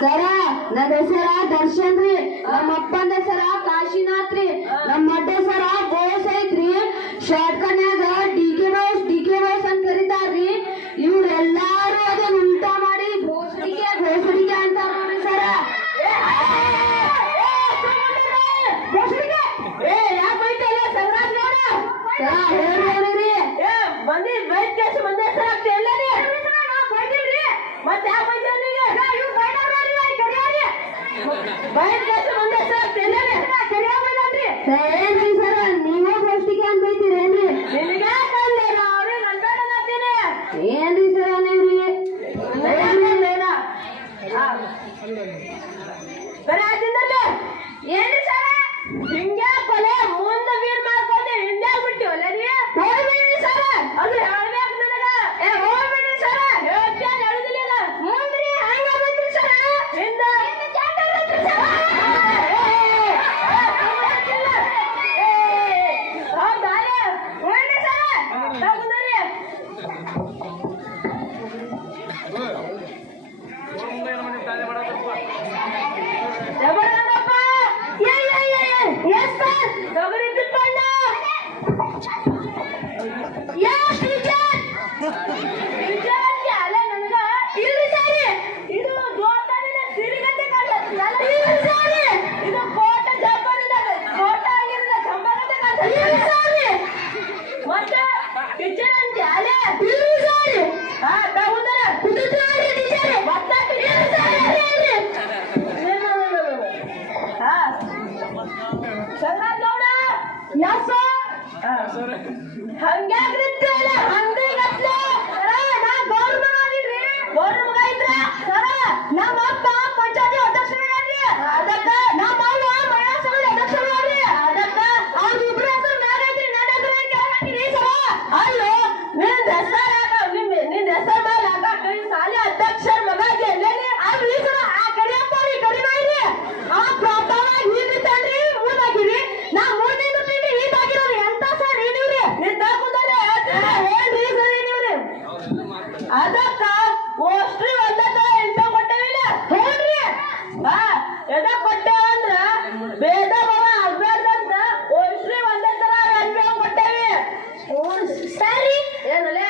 ಸರ ನನ್ನ ಹೆಸರ ದರ್ಶನ್ ರೀ, ನಮ್ಮ ಅಪ್ಪನ ಹೆಸರ ಕಾಶಿನಾಥ್ ರೀ, ನಮ್ಮ ಅಡ್ಡ ಹೆಸರ ಬೋಸ್ ಐತ್ರಿ. ಶಾರ್ಟ್ ಕನ್ಯಾಗ ಡಿ ಕೆ ಬೋಸ್ ಅಂತ ಕರೀತಾರ್ರಿ. ಇವ್ರೆಲ್ಲಾರು ಅದನ್ನ ಉಲ್ಟಾ ಮಾಡಿ ಘೋಸಡಿಕೆ ಅಂತಾರ ನೋಡ್ರಿ ಸರ. ಯಾಕೆ ಬೈತಲ್ಲ ಸಂಗ್ರಾಜ್ ಗೌಡ? ಹೇಳ್ರಿ ಮಂದಿ ಬೈತ್ ಕೇಸ ಮಂದಿ ಹೆಸರು ಆಗ್ತಿ ಎಲ್ಲ ರೀ. ಮತ್ತೆ ಯಾವ ಬೈತ ಬೈತ್ ಕೇಸ ಮಂದಿ ಹೆಸರು ಆಗ್ತಿ ಎಲ್ಲ ರೀ. ಏನ್ರಿ ಸರ ನೀವೇ ಘೋಸಡಿಕೆ ಅಂತ ಬೈತೀರೇನ್ರಿ? ನಿನಗೆ ಅವ್ರಿಗೆ ಅಂತಾಡತ್ತೀನಿ. ಏನ್ರಿ ಸರ ನೀವ್ರಿ ಬರ ಆತಿಂದಲ್ಲಿ ಏನ್ರಿ ಸರ ಹಿಂಗೆ ಕೊಲೆ ಮುಂದೆ ವೀರ್ ಮಾಡ್ಕೊಂಡು ಹಿಂದೆ ಬಿಟ್ಟಿವಲ್ಲ ರೀ. ಹೋಗ್ಬೇಡಿ ಸರ, ಅದು ಹೇಳ್ಬೇಕು ನನಗ. ಹೋಗ್ಬೇಡಿ ಸರ, ಹೇಳ್ತೇನೆ ಹೇಳುದಿಲ್ಲ ಈಗ. ಮುಂದ್ರಿ ಹಂಗ ಬಂದ್ರಿ ಸರ, ಹಿಂದೆ ಹಂಗ್ಯಾಗ್ರಿತ್ತಲ್ಲ ಹಂಗೈಗತ್ಲೆ ನಾ ಗೌರ ಮಗ ಆಗಿದ್ರಿ. ಗೌರ ಮಗ ಇದ್ರ ಸರ ನಮ್ಮ ಅಪ್ಪ ಪಂಚಾಯತಿ ಅಧ್ಯಕ್ಷರಾಗ್ರಿ. ಅದಕ್ಕ ನಮ್ಮ ಅವ್ವ ಮಹಿಳಾ ಸಂಘದ ಅಧ್ಯಕ್ಷರಾಗ್ರಿ. ಅದಕ್ಕ ಅವ್ರ ಇಬ್ರು ಹೆಸರು ಮ್ಯಾಗ ಐತ್ರಿ, ನನ್ನ ಹೆಸರು ಕೆಳಗಾಕಿರಿ ಸರ. ಅಲ್ಲೋ ನಿಂದ ಹೆಸರು ನಿಂದ ಹೆಸರು ಮೇಲೆ ಹಾಕ ಸಾಲಿ ಅಧ್ಯಕ್ಷರ ಮಗ ಎಲ್ಲೇನಿ ಆಗ್ಲಿ ಸರ. ಆ ಕರಿಯಪ್ಪ ರೀ ಕರಿಮಾಯಿರಿ ಆ ಪ್ರಾಪ್ತವಾಗಿ ಹೀಗಿತ್ತನ್ರಿ ಮೂದಾಗಿರಿ. ನಾ ಮೂರನೇದು ತಿಂಡಿ ಹೀಗಾಗಿರೋರು ಎಂತ ಸರ್ ನೀವ್ರಿ ಏನ್ರಿ ಸರಿ ನೀವ್ರಿ. ಅದಕ್ಕ ಓಷ್ಟ್ರಿ ಒಂದಕ್ಕ ಎಂತ ಕೊಟ್ಟೇವಿಲ್ಲ ಹೇಳ್ರಿ. ಎದ ಕೊಟ್ಟೇವ ಅಂದ್ರ ಭೇದ ಭಾವ ಆಗ್ಬಾರ್ದಂತ ಓಷ್ಟ್ರಿ ಒಂದೇ ತರ ಅನ್ಭವ ಕೊಟ್ಟೇವಿ. ಸರಿ ಏನಲ್ಲ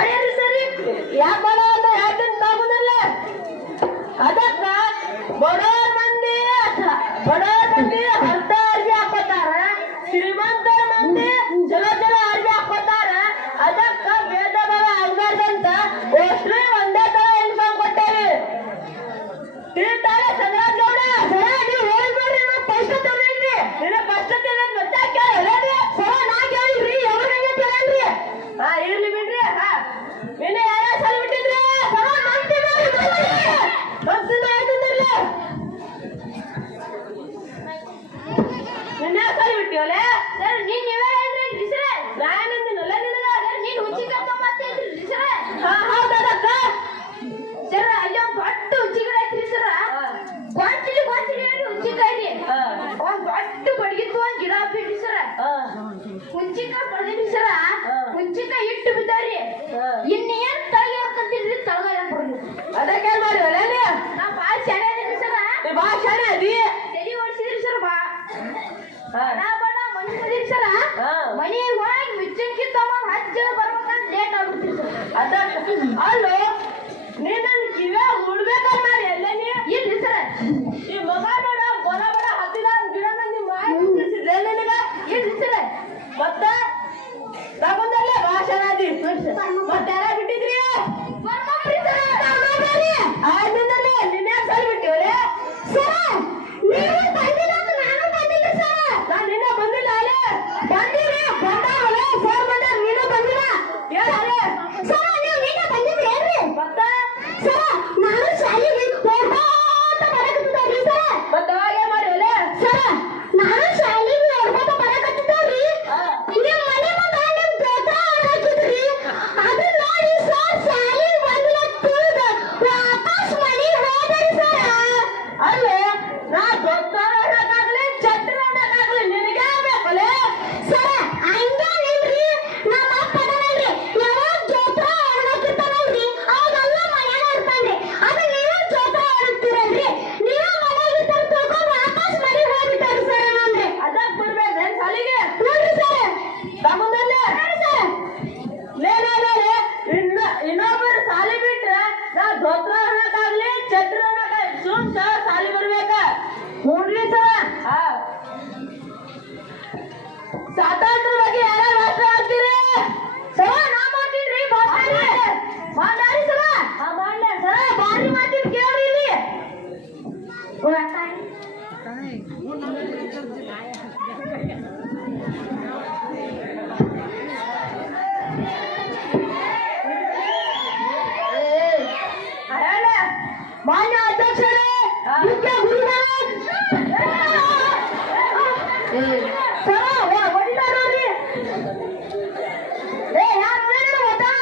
ಅಯ್ಯರಿ ಸರಿ ಯಾಕೆ ಬಡ ಅಂತ ಯಾಕಂತ ತಾಗುದಿಲ್ಲ. ಅದಕ್ಕ ಬಡೋರ್ ಮಂದಿ ಅರ್ಧ ಅರ್ಜಿ ಹಾಕೋತಾರ, ಶ್ರೀಮಂತರ ಮಂದಿ ಚಲೋ ಅರ್ಜಿ ಹಾಕೋತಾರ. ಅದಕ್ಕ ಭೇದ ಭಾವ ಆಗ್ಬಾರ್ದಂತ ಓಷ್ಟ್ರಿ ಒಂದೇ ತರ ಇನ್ಫಾರ್ಮ್ ಕೊಟ್ಟೇವಿ. ತಿಳಿತಾರೆ ಸಂಗ್ರಾಜ್ ಗೌಡ? ಸರ ನೀವು ಹೇಳ್ಬೇಡ್ರಿ, ನಾವು ಫಸ್ಟ್ ತಗೊಂಡ್ರಿ. ನಿನ್ನ ಫಸ್ಟ್ ತಿನ್ನೋದು ಮತ್ತೆ ಕೇಳಿ ಸರ ನಾ ಕೇಳಿದ್ರಿ ಎವ್ರಿಗೆ ಕೇಳಲ್ರಿ. ಇರ್ಲಿ ಬಿಡ್ರಿ. ಇನ್ನ ಯಾರ ಸಲ ಬಿಟ್ಟಿದ್ರಿ ಸರ ಮಂತಿದ್ರಿ ನಿನ್ನ ಸಲ ಬಿಟ್ಟಿವಲ್ಲ ಸರ್. ನೀವೇ ಹೇಳ್ರಿ ಸರ, ನಾನಂದಿನಲ್ಲ ನಿನಗ ನೀನು ಹುಚ್ಚಿಕಂತ ಮಾತಾಡ್ರಿ ಸರ. ಹೌದಕ್ಕ ಸರ, ಅಲ್ಲಿ ಒಂದು ದೊಡ್ಡ ಹುಚ್ಚಿಗಿಡ ಐತ್ರಿ ಸರ. ಗೊಂಚಿಲಿ ಹುಚ್ಚಿಕಾಯಿ ಒಂದ್ ದೊಡ್ಡ ಬಡಗಿತ್ತು ಒಂದ್ ಗಿಡ ಬಿಡ್ರಿ ಸರ. ಹುಂಚಿಕಾಯಿ ಪಡೆದ್ರಿ ಸರ, ಹುಂಚಿಕಾಯಿ ಇಟ್ಟು ಬಿದ್ದಾರಿ. ಇನ್ನೇನ್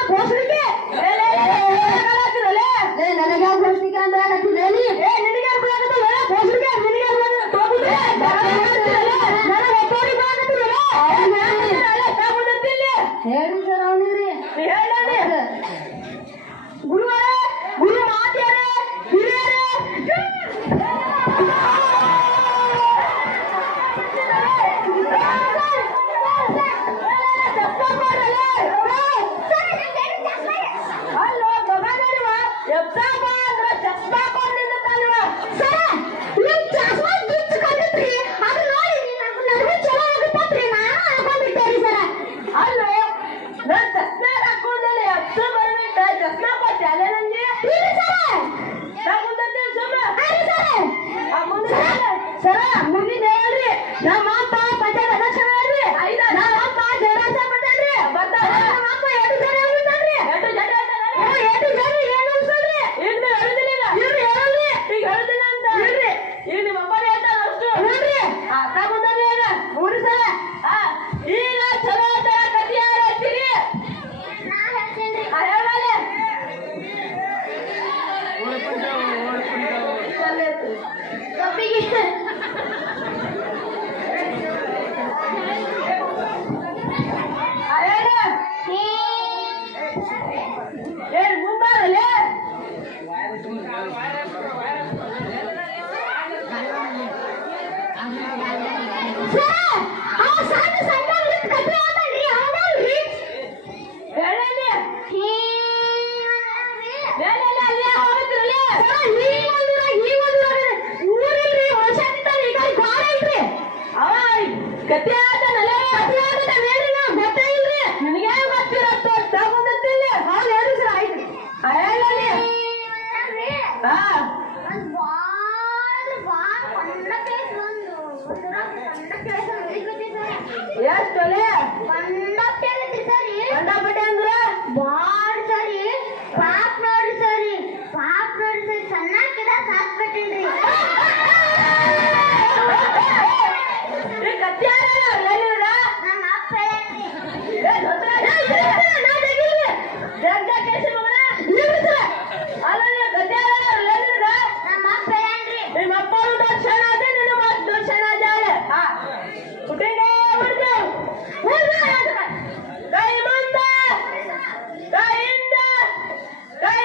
ಘೋಷಣಿಕೆ ನನಗೆ ಘೋಷಣಿಕೆ ಅಂದ್ರೆ ಹಾಕಿದ್ದೇನೆ ನಿನಗೆ ಘೋಷಣಿಕೆ ನಿನಗೆ ಹೇಳಿ ಸರ್ ಅವನಿರಿ ಹೇಳಿ ಗುರುವರೇ ಗುರು ಮಾತೆಯರೇ ಹಿರಿಯರೇ ಅಲ್ಲೋ ಗಮನಿರುವ ಎಪ್ಪಾಪ ಅಂದ್ರೆ ಚಸ್ಮಾ ಕೊಂಡಿದ್ದಾನಿವ ಸರ್ ನೀವು ಚಸ್ಮಾ ಗಿಚ್ಕೊಂಡಿದ್ರಿ ಅದು ನೋಡಿ ನನಗೆ ಚಲೋ ಆಗುತ್ತತ್ರಿ ನಾನು ಹಾಕೊಂಡಿದ್ದೇನೆ ಸರ್ ಅಲ್ಲೋ ನಾನು ಚಸ್ಮಾ ಹಾಕೊಂಡಲ್ಲಿ ಎಪ್ಸ ಬರ್ಬೇಕ ಚಸ್ಮಾ ಕೊಟ್ಟೆ ಅಲ್ಲೇ ನಂಗೆ ಇಲ್ಲ ಸರ್ ತಗೊಂಡ್ತೀನಿ ಸುಮ್ಮ ಸರ ಮುಗಿದ ಹೇಳ್ರಿ ನಮ್ಮ ಅಪ್ಪ ಪಂಚಾಯತ್ ಎಲೆಕ್ಷನ್ ಹೇಳ್ರಿ ನಮ್ಮ ಅಪ್ಪ ಜಯರಾಜ ಪಟ್ಟಣ್ರಿ ನಮ್ಮ ಅಪ್ಪ ಎಷ್ಟು ಜನ ಹೇಳ್ತಾನ್ರಿ ಎಷ್ಟು ಜನ ಏನು ಅನ್ಸಲ್ರಿ ಈಗ ನೀವು ಹೇಳುದಿಲ್ಲ ಇಲ್ರಿ ಹೇಳಲ್ರಿ ಈಗ ಹೇಳುದಿಲ್ಲ ಅಂತ ಇಲ್ರಿ ಈಗ ನಿಮ್ಮ ಅಪ್ಪ ಹೇಳ್ತಾರ ಅಷ್ಟು ನೋಡ್ರಿ ತಗೊಂಡ್ರಿ ಈಗ ಮೂರು ಸಲ ಈಗ ಚಲೋ ತರ ಕಥೆ ಯಾರು ಹೇಳ್ತೀರಿ ನಾ ಹೇಳ್ತೀನಿ ಹೇಳಲ್ಲ ಕಪ್ಪಿಗೆ ಏನ್ ಮುಂಬಾರಲ್ಲ ಕತೆ ಆತನಲ್ಲ ಕತೆ ಆತ ಹೇಳ್ರಿ ನಾವು ಗೊತ್ತೇ ಇಲ್ರಿ ನಿನಗೆ ಗೊತ್ತಿರತ್ತ ತಗೊಂಡತ್ತಿಲ್ಲ ಹೌದು ಹೇಳ್ರಿ ಸರ್ ಆಯ್ತು ಹೇಳಲಿ ಎಷ್ಟು ಕಂಡಪಟ್ಟೆ ಅಂದ್ರ ಬಾಳ್ ಸರಿ ಪಾಪ್ ನೋಡ್ರಿ ಸರಿ ಸಣ್ಣಕ್ಕಿದ ಸಾತ್ ಬಿಟ್ಟಿನ್ರಿ ಕತ್ತಿ ನಮ್ಮ ಅಪ್ಪ ನಮ್ಮ ಅಪ್ಪ ನಿಮ್ಮ ಅಪ್ಪ ದರ್ಶನ ಅದೇ ನೀನು ದರ್ಶನ ಜಾಳೆ ಕೈ ಮುಂದ ಕೈ ಹಿಂದ ಕೈ